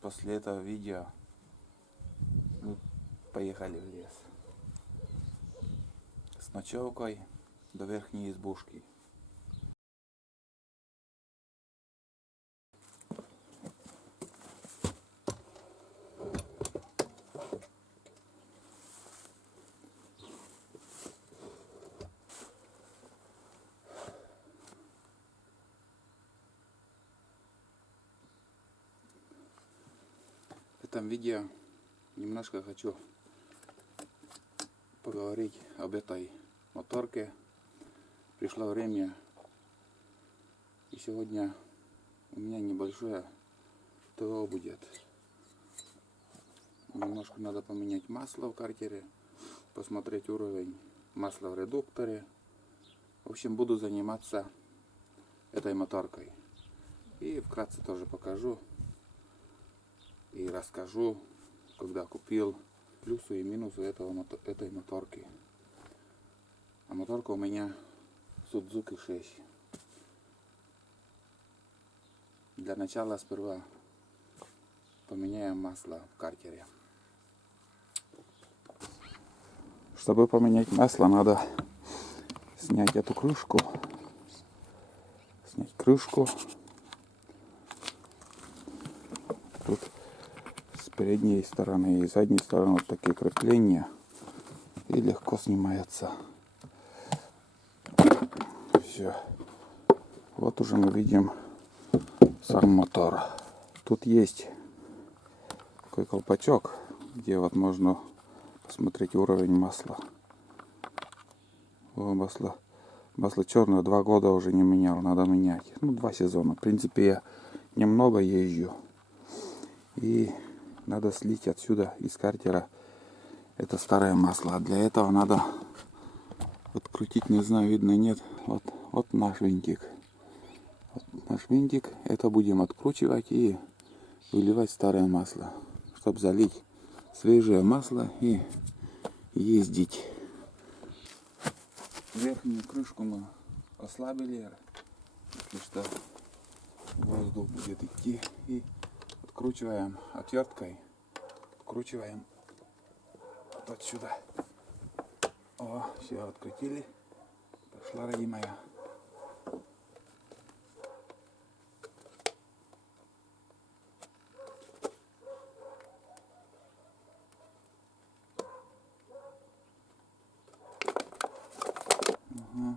После этого видео мы поехали в лес с ночевкой до верхней избушки. В этом видео немножко хочу поговорить об этой моторке. Пришло время, и сегодня у меня небольшое ТО будет. Немножко надо поменять масло в картере, посмотреть уровень масла в редукторе. В общем, буду заниматься этой моторкой. И вкратце тоже покажу и расскажу, когда купил, плюсы и минусы этой моторки. А моторка у меня Suzuki 6. Для начала сперва поменяем масло в картере. Чтобы поменять масло, надо снять эту крышку. Снять крышку. Тут с передней стороны и задней стороны вот такие крепления. И легко снимается. Все. Вот уже мы видим сам мотор. Тут есть такой колпачок, где вот можно посмотреть уровень масла. О, масло черное, 2 года уже не менял, надо менять. 2 сезона. В принципе, я немного езжу. И надо слить отсюда из картера это старое масло. А для этого надо открутить, не знаю, видно, нет. Вот наш винтик. Вот наш винтик. Это будем откручивать и выливать старое масло, чтобы залить свежее масло и ездить. Верхнюю крышку мы ослабили, если что воздух будет идти, и откручиваем отверткой, откручиваем вот отсюда. О, все открутили, пошла, родимая. Угу.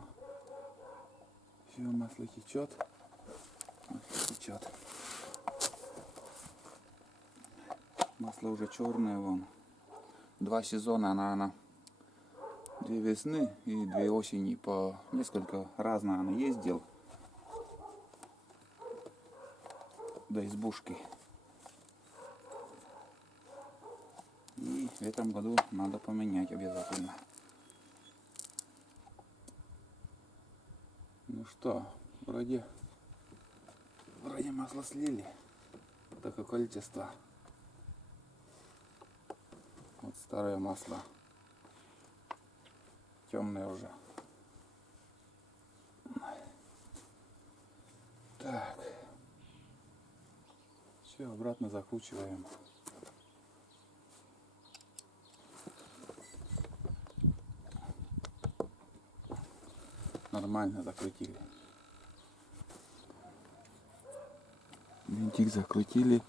Все, масло течет. Масло течет. Масло уже черное, вон. 2 сезона, наверное, 2 весны и 2 осени, по несколько раз, наверное, ездил до избушки. И в этом году надо поменять обязательно. Ну что, вроде масло слили. Такое количество. Вот старое масло. Темное уже. Так. Все, обратно закручиваем. Нормально закрутили. Винтик закрутили.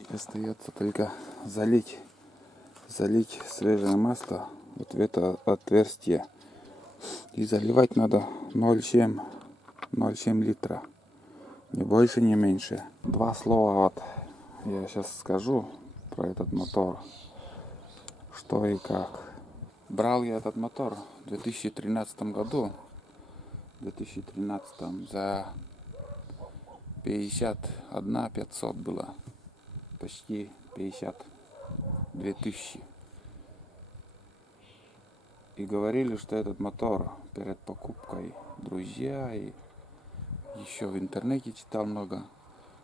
И остается только залить свежее масло вот в это отверстие. И заливать надо 0,7 литра. Ни больше, ни меньше. 2 слова вот я сейчас скажу про этот мотор. Что и как. Брал я этот мотор в 2013 году. В 2013 за 51 500 было. Почти 52 тысячи. И говорили, что этот мотор перед покупкой, друзья, и еще в интернете читал много,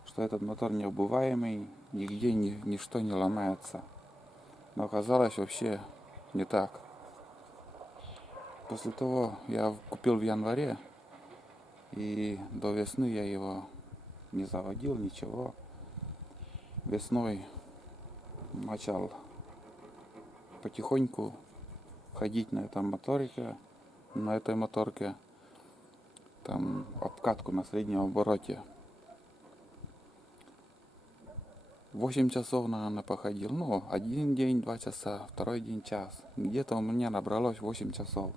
что этот мотор неубываемый, нигде ничто не ломается. Но оказалось вообще не так. После того я купил в январе, и до весны я его не заводил, ничего. весной начал потихоньку ходить на этой моторке, там обкатку на среднем обороте. 8 часов, наверное, походил. Ну, один день 2 часа, второй день час. Где-то у меня набралось 8 часов.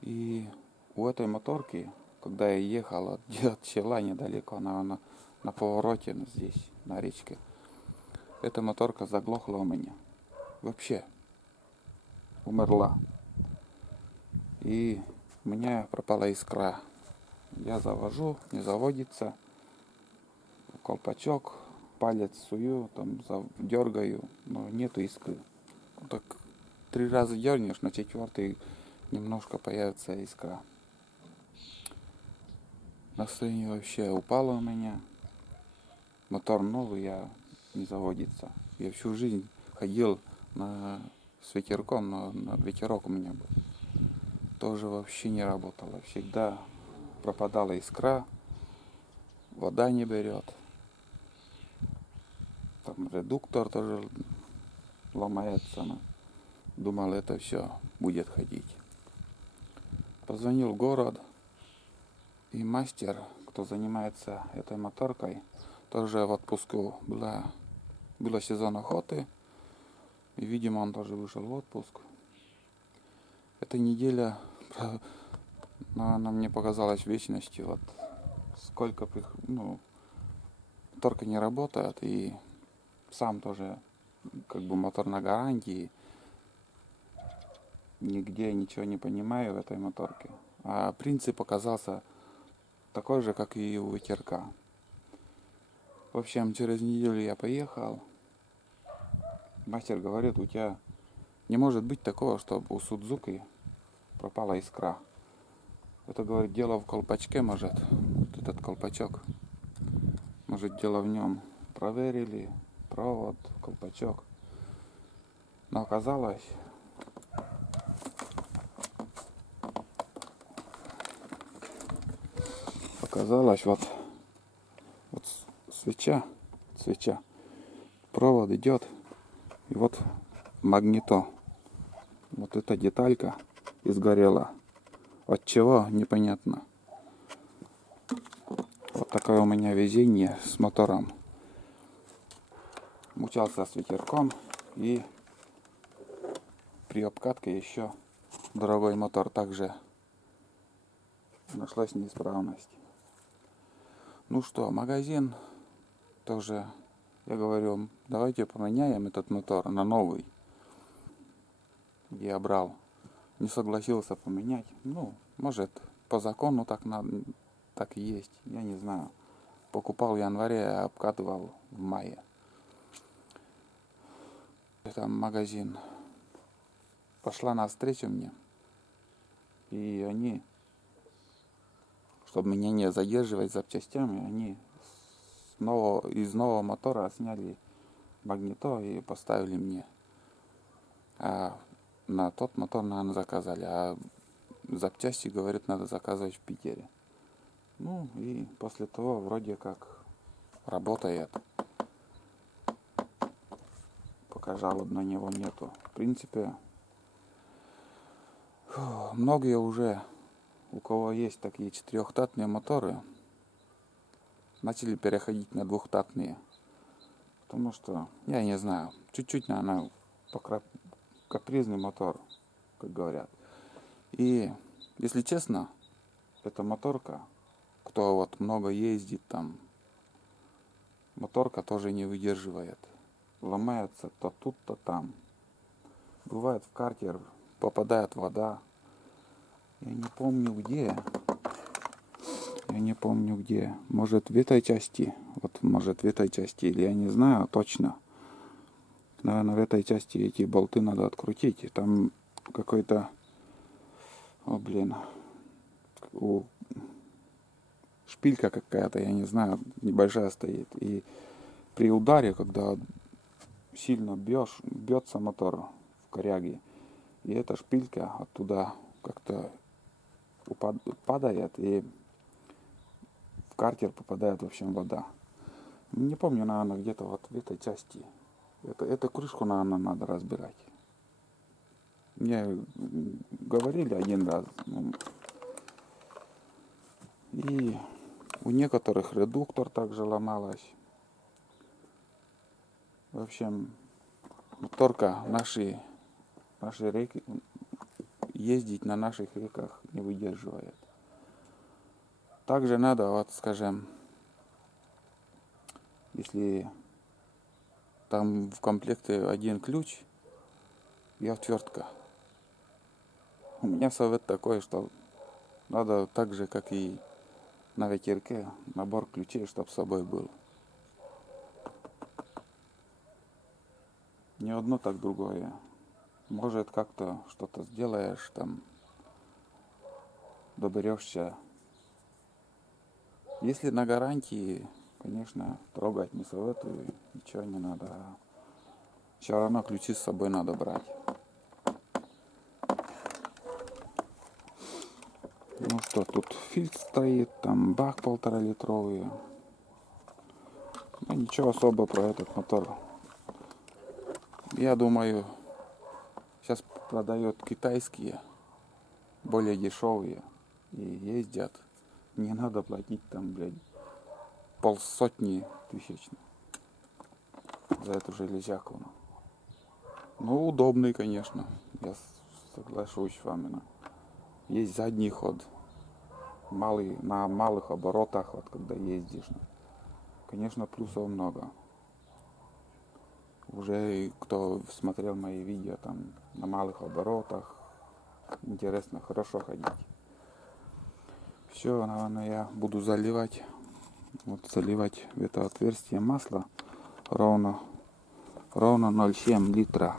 И у этой моторки, когда я ехал от села недалеко, на повороте здесь, на речке, эта моторка заглохла у меня. Вообще умерла. И у меня пропала искра. Я завожу, не заводится. Колпачок, палец сую, там дергаю, но нету искры. Так 3 раза дернешь, на 4-й немножко появится искра. Настроение вообще упало у меня. Мотор новый, не заводится. Я всю жизнь ходил с ветерком, но ветерок у меня был. Тоже вообще не работало. Всегда пропадала искра, вода не берет. Там редуктор тоже ломается. Думал, это все будет ходить. Позвонил в город, и мастер, кто занимается этой моторкой, тоже в отпуску. Был сезон охоты, и, видимо, он тоже вышел в отпуск. Эта неделя, она мне показалась вечностью. Вот сколько, моторка не работает, и сам тоже, как бы, мотор на гарантии. Нигде ничего не понимаю в этой моторке. А принцип оказался такой же, как и у ветерка. В общем, через неделю я поехал. Мастер говорит, у тебя не может быть такого, чтобы у Судзуки пропала искра. Это, говорит, дело в колпачке, может, вот этот колпачок. Может, дело в нем. Проверили, провод, колпачок. Но оказалось, вот свеча, провод идет, и вот магнито. Вот эта деталька изгорела. От чего, непонятно. Вот такое у меня везение с мотором. Мучался с ветерком, и при обкатке еще дорогой мотор также нашлась неисправность. Ну что, магазин тоже, я говорю, давайте поменяем этот мотор на новый. Я брал. Не согласился поменять. Ну, может, по закону так и есть. Я не знаю. Покупал в январе, а обкатывал в мае. Это магазин пошла навстречу мне. И они, чтобы меня не задерживать запчастями, они из нового мотора сняли магнито и поставили мне. А на тот мотор, наверное, заказали. А запчасти, говорят, надо заказывать в Питере. Ну, и после того вроде как работает. Пока жалоб на него нету. В принципе, многие уже, у кого есть такие 4-тактные моторы, начали переходить на 2-тактные. Потому что, я не знаю, чуть-чуть, наверное, капризный мотор, как говорят. И, если честно, эта моторка, кто вот много ездит там, моторка тоже не выдерживает. Ломается то тут, то там. Бывает в картер попадает вода. Я не помню где. Может, в этой части. Может, в этой части. Или я не знаю точно. Наверное, в этой части эти болты надо открутить. И там какой-то... Шпилька какая-то, я не знаю, небольшая стоит. И при ударе, когда сильно бьется мотор в коряге, и эта шпилька оттуда как-то падает, и в картер попадает, в общем, вода. Не помню, наверное, где-то вот в этой части. Эту крышку, наверное, надо разбирать. Мне говорили один раз. И у некоторых редуктор также ломалась. В общем, моторка наши реки, ездить на наших реках не выдерживает. Также надо, вот скажем, если там в комплекте один ключ и отвертка. У меня совет такой, что надо так же, как и на ветерке, набор ключей, чтобы с собой был. Не одно, так другое. Может, как-то что-то сделаешь, там, доберешься. Если на гарантии, конечно, трогать не советую, ничего не надо. Все равно ключи с собой надо брать. Ну что, тут фильтр стоит, там бак 1,5-литровый. Ну, ничего особо про этот мотор. Я думаю, сейчас продают китайские, более дешевые. И ездят. Не надо платить там, блядь, 500 тысяч за эту железяку. Ну, удобный, конечно. Я соглашусь с вами. Есть задний ход. На малых оборотах, вот когда ездишь. Конечно, плюсов много. Уже кто смотрел мои видео там на малых оборотах, интересно, хорошо ходить. Все, наверное, я буду заливать. Вот заливать в это отверстие масло ровно 0,7 литра.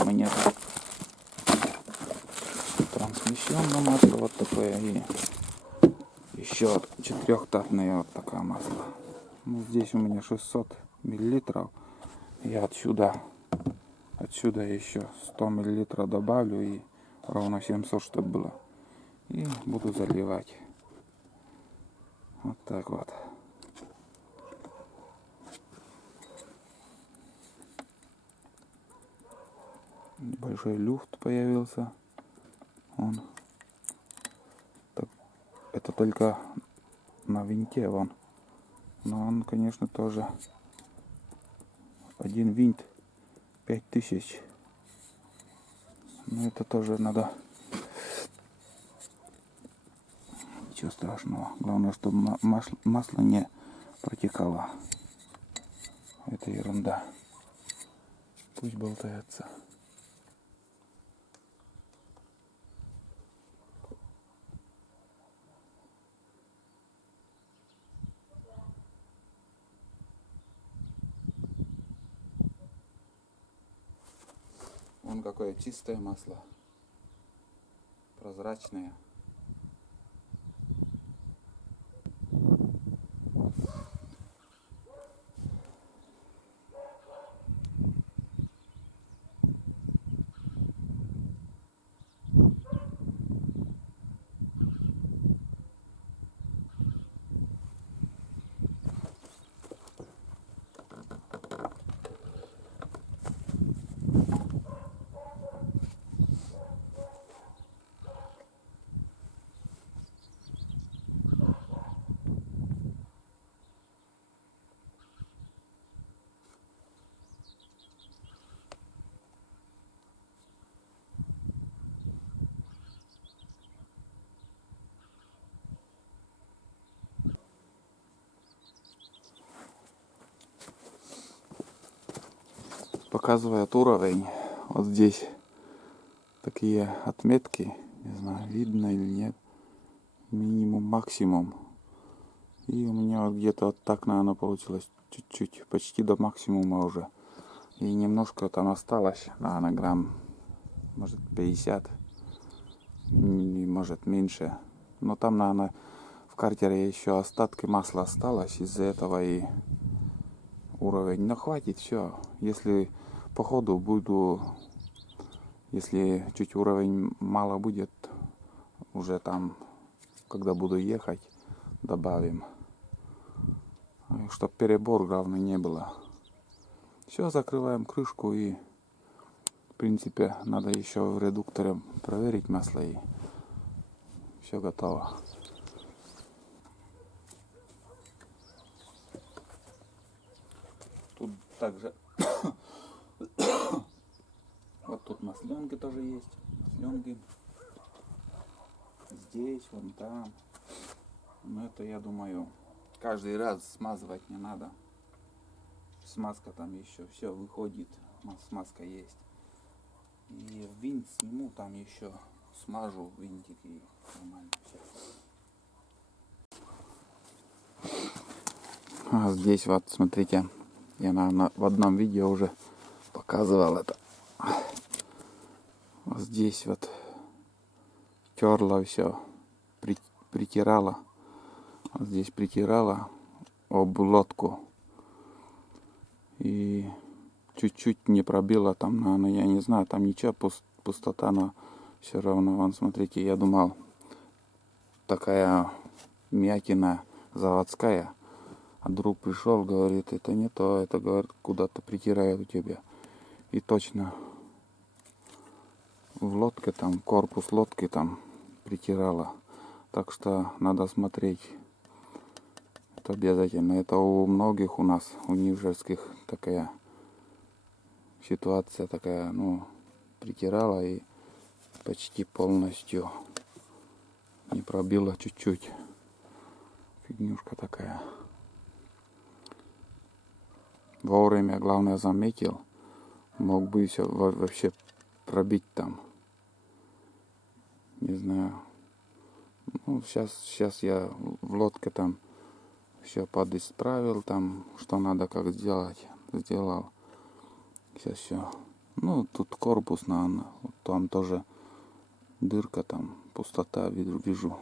У меня трансмиссионное масло вот такое и еще 4-тактное вот такое масло. Ну, здесь у меня 600 миллилитров. Я отсюда еще 100 миллилитров добавлю и ровно 700, чтобы было. И буду заливать. Вот так вот. Большой люфт появился. Это только на винте вон. Но он, конечно, тоже один винт 5000. Но это тоже надо. Ничего страшного. Главное, чтобы масло не протекало. Это ерунда. Пусть болтается. Вон какое чистое масло. Прозрачное. Показывает уровень. Вот здесь такие отметки. Не знаю, видно или нет. Минимум, максимум. И у меня вот где-то вот так, наверное, получилось. Чуть-чуть. Почти до максимума уже. И немножко там осталось. Наверное, грамм, может, 50. Может, меньше. Но там, наверное, в картере еще остатки масла осталось. Из-за этого и уровень. Но хватит, все. Если по ходу буду, если чуть уровень мало будет, уже там, когда буду ехать, добавим. Чтоб перебор, главное, не было. Все, закрываем крышку и, в принципе, надо еще в редукторе проверить масло и все готово. Тут также вот тут масленки тоже есть. Масленки. Здесь, вон там. Но это, я думаю, каждый раз смазывать не надо. Смазка там еще все выходит. Смазка есть. И винт сниму, там еще смажу винтик и нормально все. А здесь вот, смотрите, я в одном видео уже показывал это. Вот здесь вот терла все, притирала. Вот здесь притирала об лодку. И чуть-чуть не пробила там, наверное, я не знаю, там ничего, пустота, но все равно, вон, смотрите, я думал, такая мякина заводская. А друг пришел, говорит, это не то, это, говорит, куда-то притирает у тебя. И точно в лодке там, корпус лодки там притирала. Так что надо смотреть. Это обязательно. Это у многих у нас, у нижерских такая ситуация такая, ну, притирала и почти полностью не пробила чуть-чуть. Фигнюшка такая. Вовремя, главное, заметил. Мог бы все вообще пробить там. Не знаю. Ну, сейчас я в лодке там все подисправил, там, что надо, как сделать, сделал. Сейчас все. Ну, тут корпус, наверное. Вот там тоже дырка, там, пустота, вижу.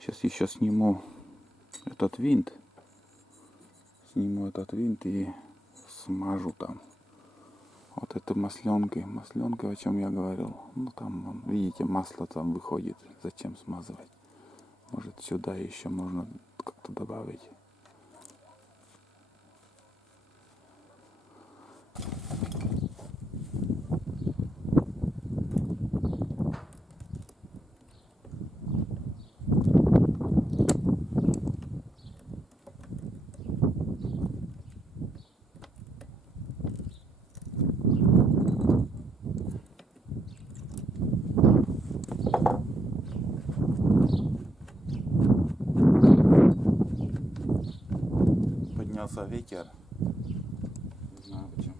Сейчас еще сниму этот винт. Сниму этот винт и смажу там. Вот это масленки. Масленки, о чем я говорил. Ну, там, видите, масло там выходит. Зачем смазывать? Может, сюда еще можно как-то добавить. Поднялся ветер. Не знаю почему.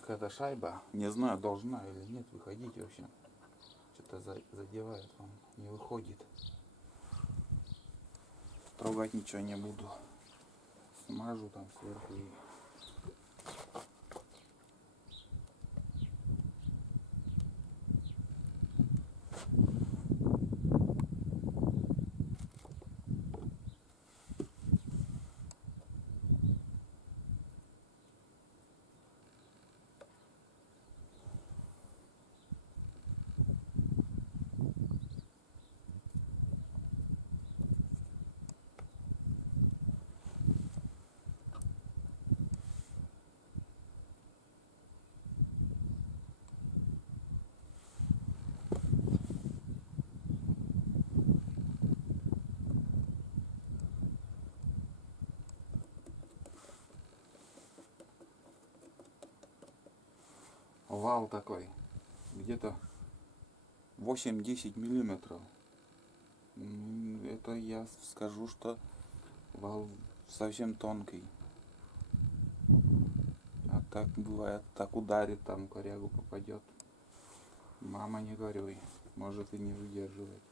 Какая-то шайба, не знаю, должна или нет выходить вообще. Что-то задевает, он не выходит. Трогать ничего не буду. Смажу там сверху и... Вал такой, где-то 8-10 миллиметров. Это я скажу, что вал совсем тонкий. А так бывает, так ударит, там корягу попадет. Мама, не горюй, может и не выдерживает.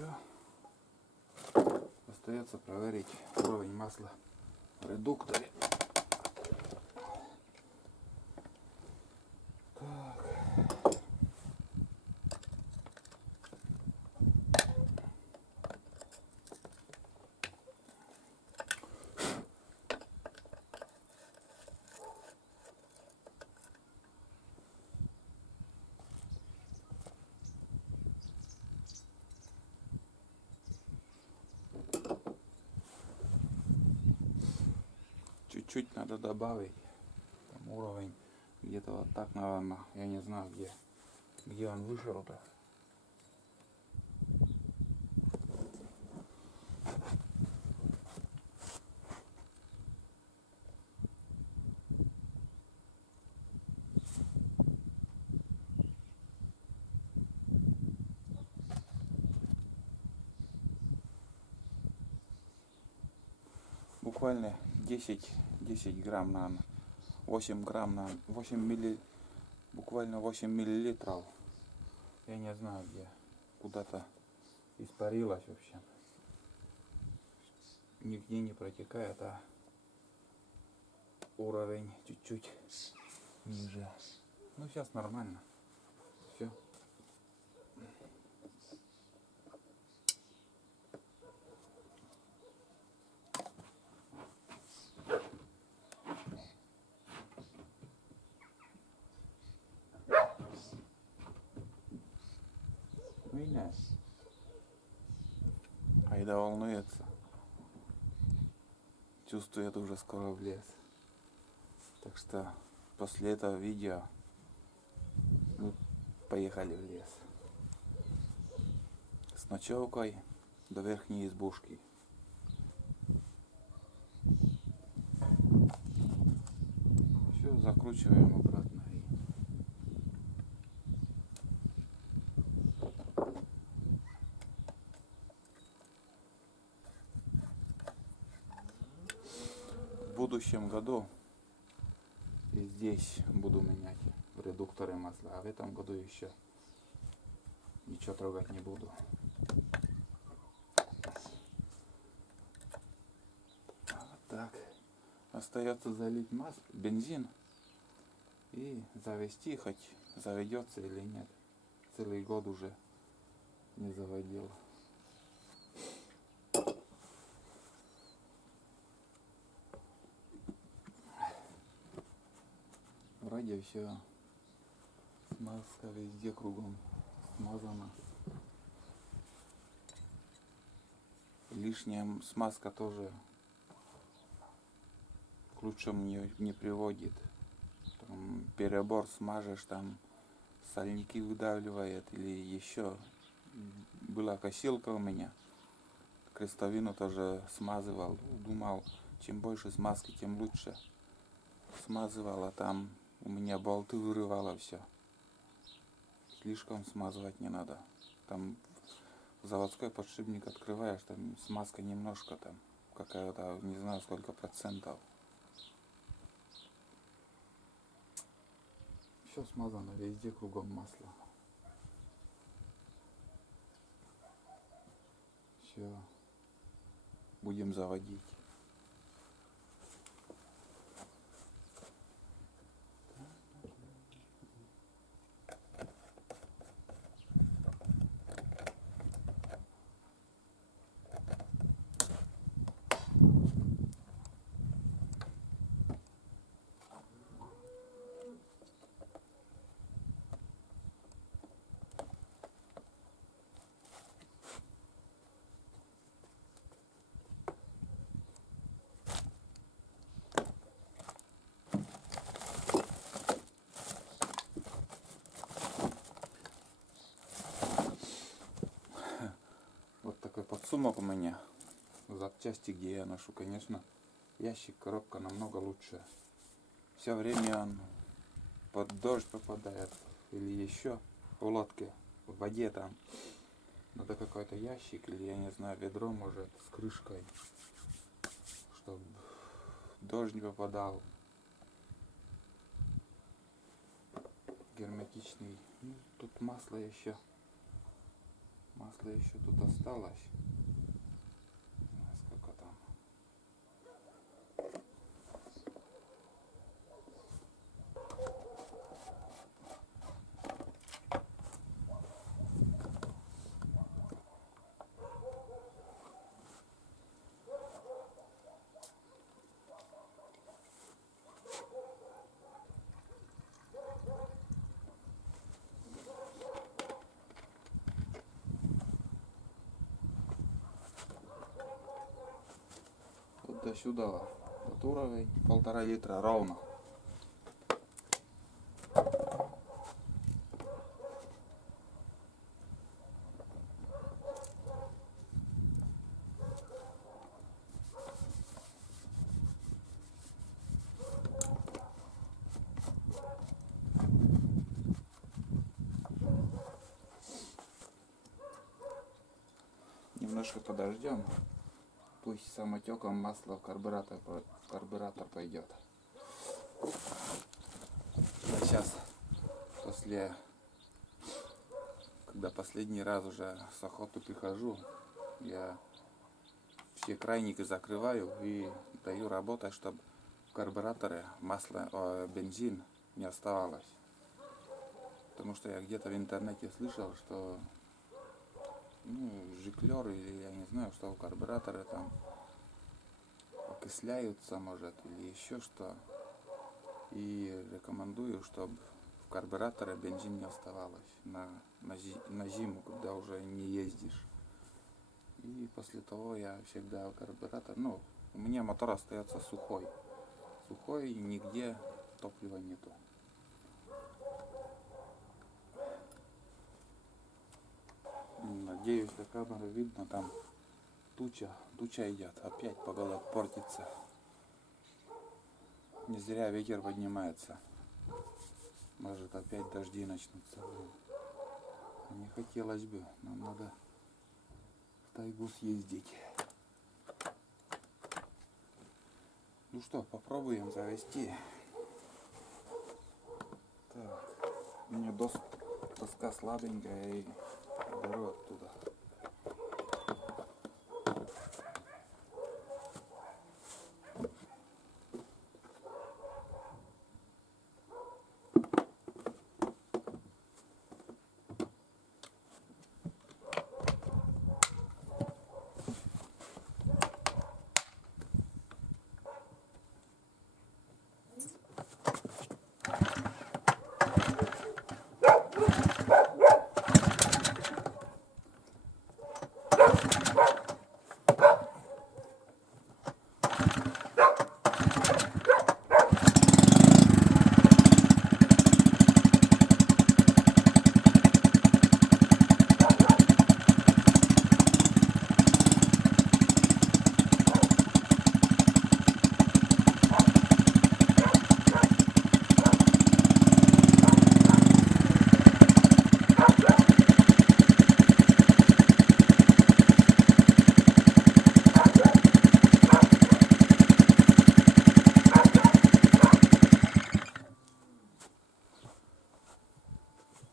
Все. Остается проверить уровень масла в редукторе. Так. Чуть-чуть надо добавить. Там уровень где-то вот так, наверное. Я не знаю, где он вышел-то. Буквально 10 грамм, наверное. 8 грамм, наверное. 8 милли, буквально 8 миллилитров. Я не знаю где. Куда-то испарилась вообще. Нигде не протекает, а уровень чуть-чуть ниже. Ну сейчас нормально. Все. Меня. Айда волнуется. Чувствует уже скоро в лес. Так что после этого видео мы поехали в лес. С ночевкой до верхней избушки. Все, закручиваем обратно. В будущем году и здесь буду менять редукторы масла, а в этом году еще ничего трогать не буду. Вот так. Остается залить бензин и завести, хоть заведется или нет. Целый год уже не заводил. Вроде все. Смазка везде кругом смазана. Лишняя смазка тоже к лучшему не приводит. Там перебор смажешь, там сорняки выдавливает или еще. Была косилка у меня. Крестовину тоже смазывал. Думал, чем больше смазки, тем лучше. Смазывал, а там у меня болты вырывало все. Слишком смазывать не надо. Там заводской подшипник открываешь, там смазка немножко, там какая-то, не знаю сколько процентов. Все смазано, везде кругом масло. Все. Будем заводить. Подсумок у меня. Запчасти, где я ношу, конечно, ящик, коробка намного лучше. Все время он под дождь попадает или еще в лодке, в воде там. Надо какой-то ящик или, я не знаю, ведро, может, с крышкой, чтобы дождь не попадал. Герметичный. Ну, тут масло еще. Масло еще тут осталось. Не знаю, сколько там. Вот до сюда. Вот уровень 1,5 литра ровно. Немножко подождем. Пусть самотеком масло в карбюратор пойдет. А сейчас, когда последний раз уже с охоты прихожу, я все крайники закрываю и даю работать, чтобы в карбюраторе бензин не оставалось. Потому что я где-то в интернете слышал, что жиклер или я не знаю, что у карбюратора там окисляются, может, или еще что. И рекомендую, чтобы в карбюраторе бензин не оставалось на зиму, когда уже не ездишь. И после того я всегда карбюратор, у меня мотор остается сухой. Сухой, нигде топлива нету. Надеюсь, на камеру видно, там туча идет, опять погода портится. Не зря ветер поднимается. Может опять дожди начнутся. Не хотелось бы, нам надо в тайгу съездить. Ну что, попробуем завести. Так, у меня доска слабенькая и беру оттуда.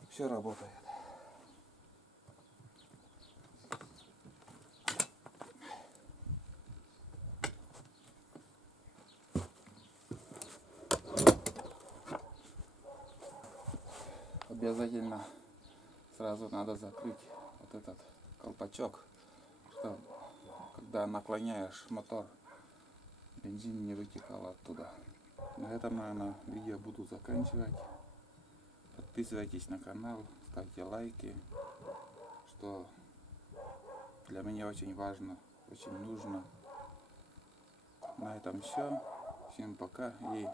Все работает. Обязательно сразу надо закрыть вот этот колпачок, чтобы когда наклоняешь мотор, бензин не вытекал оттуда. На этом, наверное, видео буду заканчивать. Подписывайтесь на канал, ставьте лайки, что для меня очень важно, очень нужно. На этом все. Всем пока и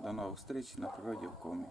до новых встреч на природе в Коми.